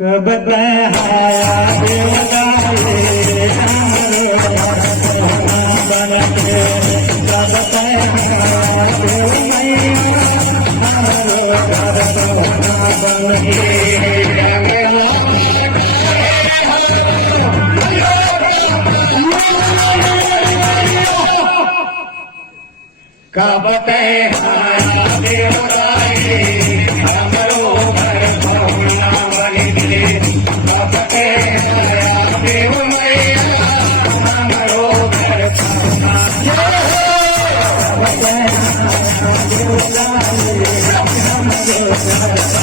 कब तहाया देवदाए बन के कब तहाया देव मैया हमारो घर सोना बन के कब तहाया देवदाए हमारो घर सोना बन के कब तहाया देव मैया हमारो घर सोना कब तहाया देवदाए हमारो घर